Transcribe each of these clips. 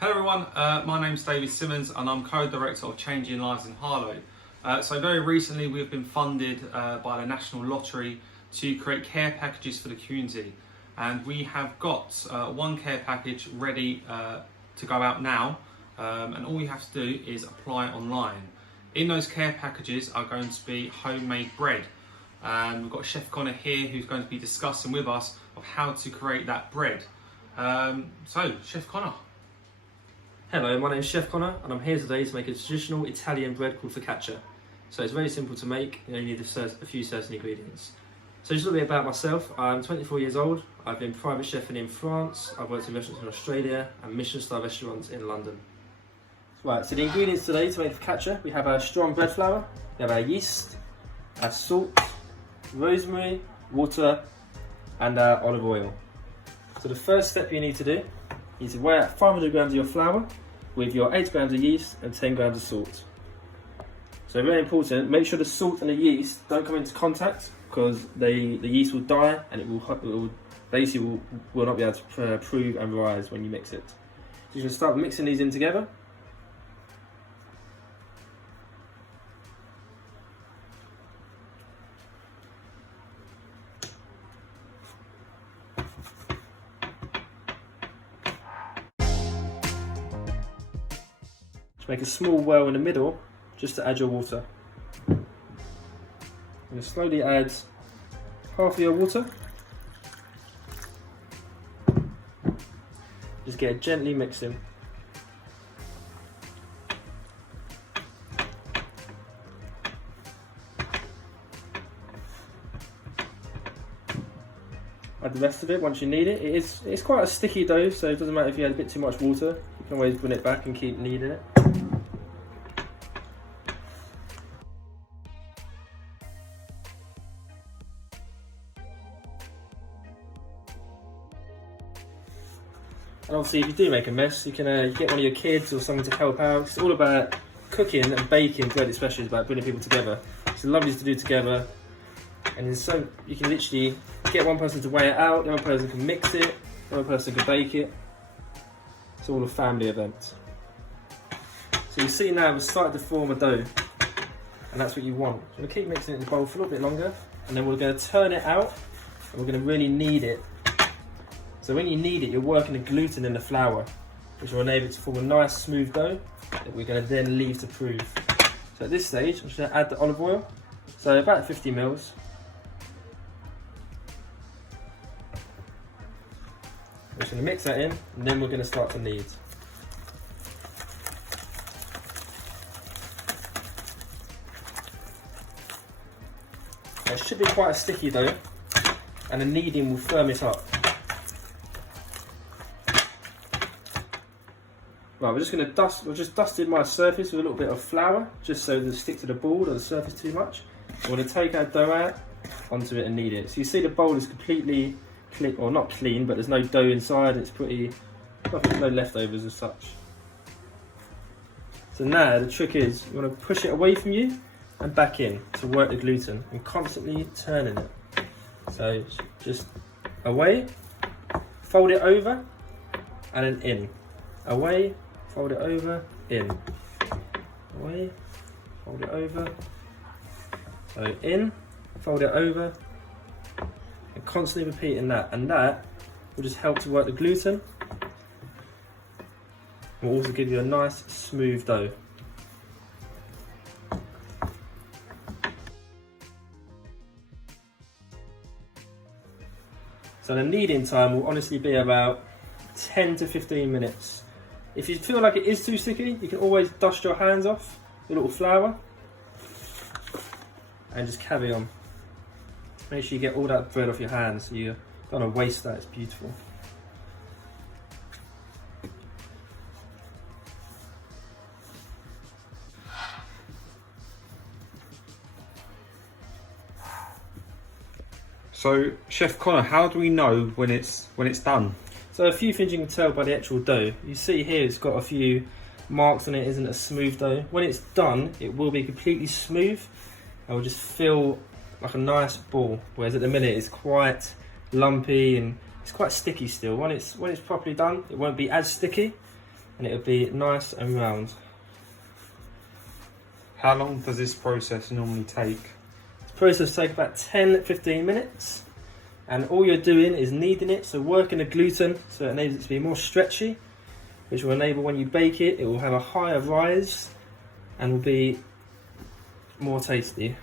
Hello everyone, my name's David Simmons and I'm co-director of Changing Lives in Harlow. So very recently we've been funded by the National Lottery to create care packages for the community, and we have got one care package ready to go out now, and all you have to do is apply online. In those care packages are going to be homemade bread, and we've got Chef Connor here who's going to be discussing with us of how to create that bread. So Chef Connor. Hello, my name is Chef Connor and I'm here today to make a traditional Italian bread called focaccia. So it's very simple to make, you need a few certain ingredients. So just a little bit about myself. I'm 24 years old, I've been private chefing in France, I've worked in restaurants in Australia and Michelin star restaurants in London. Right, so the ingredients today to make focaccia, we have our strong bread flour, we have our yeast, our salt, rosemary, water and our olive oil. So the first step you need to do is weigh out 500 grams of your flour with your 8 grams of yeast and 10 grams of salt. So very important, make sure the salt and the yeast don't come into contact, because the yeast will die and it will not be able to prove and rise when you mix it. So you're going to start mixing these in together. Make a small well in the middle just to add your water. You're going to slowly add half of your water. Just get it gently mixing. Add the rest of it once you need it. It's quite a sticky dough, so it doesn't matter if you add a bit too much water. You can always bring it back and keep kneading it. And obviously if you do make a mess, you can get one of your kids or someone to help out. It's all about cooking and baking bread, especially. It's about bringing people together. It's lovely to do together. And so you can literally get one person to weigh it out, the other person can mix it, the other person can bake it. It's all a family event. So you see now we've started to form a dough, and that's what you want. So we're going to keep mixing it in the bowl for a little bit longer, and then we're going to turn it out, and we're going to really knead it. So when you knead it, you're working the gluten in the flour, which will enable it to form a nice smooth dough that we're going to then leave to prove. So at this stage, I'm just going to add the olive oil, so about 50 mils. We're just going to mix that in, and then we're going to start to knead. It should be quite a sticky dough, and the kneading will firm it up. Right, we're just going to I've just dusted my surface with a little bit of flour, just so it doesn't stick to the board or the surface too much. We're going to take our dough out onto it and knead it. So you see the bowl is completely clean, or not clean, but there's no dough inside. It's pretty, no leftovers as such. So now the trick is you want to push it away from you and back in to work the gluten, and constantly turning it. So just away, fold it over, and then in. Away, fold it over, in. Away, fold it over. So in, fold it over, and constantly repeating that. And that will just help to work the gluten. It will also give you a nice smooth dough. So the kneading time will honestly be about 10 to 15 minutes. If you feel like it is too sticky, you can always dust your hands off with a little flour and just carry on. Make sure you get all that bread off your hands, so you don't want to waste that. It's beautiful. So Chef Connor, how do we know when it's done? So a few things you can tell by the actual dough. You see here it's got a few marks on it, isn't a smooth dough. When it's done, it will be completely smooth and will just feel like a nice ball, whereas at the minute it's quite lumpy and it's quite sticky still. When it's properly done, it won't be as sticky, and it'll be nice and round. How long does this process normally take? This process takes about 10-15 minutes, and all you're doing is kneading it, so working the gluten so it enables it to be more stretchy, which will enable when you bake it, it will have a higher rise and will be more tasty.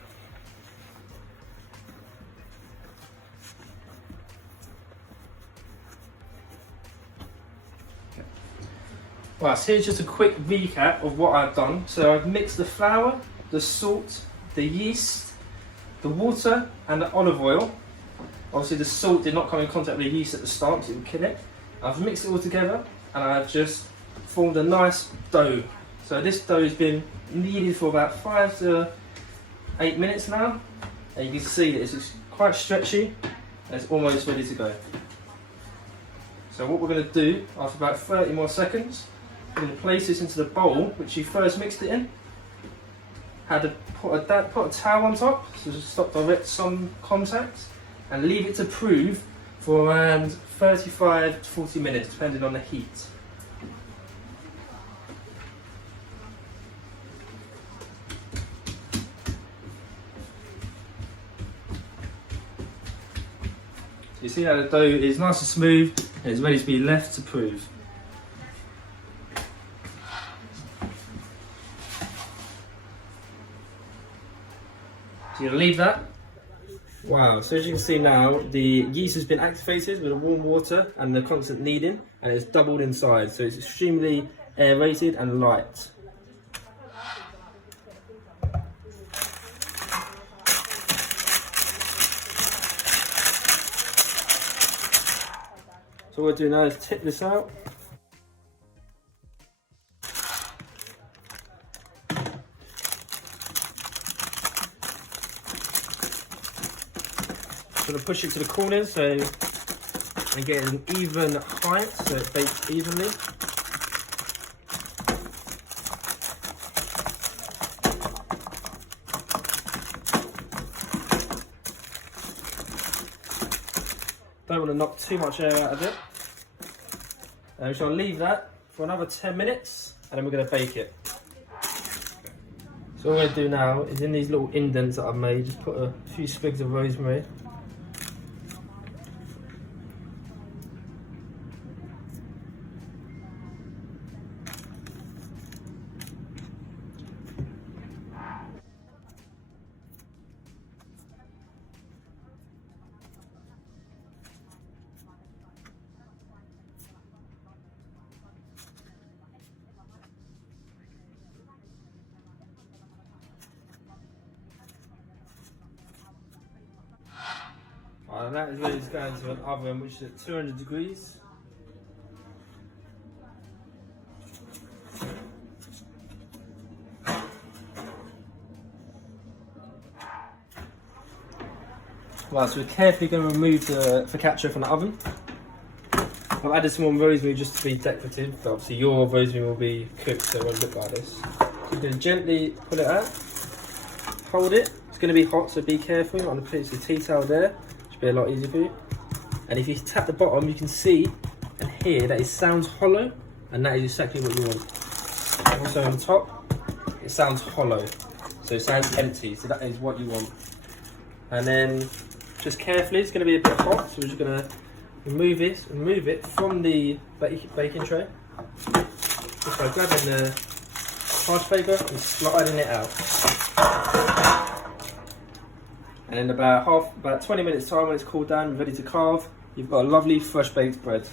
Right, so here's just a quick recap of what I've done. So I've mixed the flour, the salt, the yeast, the water and the olive oil. Obviously the salt did not come in contact with the yeast at the start, so it would kill it. I've mixed it all together and I've just formed a nice dough. So this dough has been kneaded for about 5 to 8 minutes now. And you can see that it's quite stretchy and it's almost ready to go. So what we're going to do, after about 30 more seconds, we're going to place this into the bowl which you first mixed it in. Had to put a towel on top so to stop direct sun contact, and leave it to prove for around 35 to 40 minutes depending on the heat. So you see how the dough is nice and smooth and it's ready to be left to prove. So you're going to leave that. Wow, so as you can see now, the yeast has been activated with the warm water and the constant kneading, and it's doubled in size, so it's extremely aerated and light. So what we'll do now is tip this out. I'm going to push it to the corners so I get an even height so it bakes evenly. Don't want to knock too much air out of it. We shall leave that for another 10 minutes and then we're going to bake it. So what I'm going to do now is in these little indents that I've made, just put a few sprigs of rosemary. And that is ready to go into an oven which is at 200 degrees. Right, so we're carefully going to remove the focaccia from the oven. I've added some more rosemary just to be decorative, but obviously your rosemary will be cooked so it won't look like this. So you're going to gently pull it out, hold it. It's going to be hot, so be careful. I'm going to place the tea towel there. Be a lot easier for you. And if you tap the bottom, you can see and hear that it sounds hollow, and that is exactly what you want. Also on the top, it sounds hollow, so it sounds empty, so that is what you want. And then just carefully, it's going to be a bit hot, so we're just going to remove it from the baking tray just by grabbing the parchment paper and sliding it out. And in about 20 minutes time, when it's cooled down and ready to carve, you've got a lovely fresh baked bread.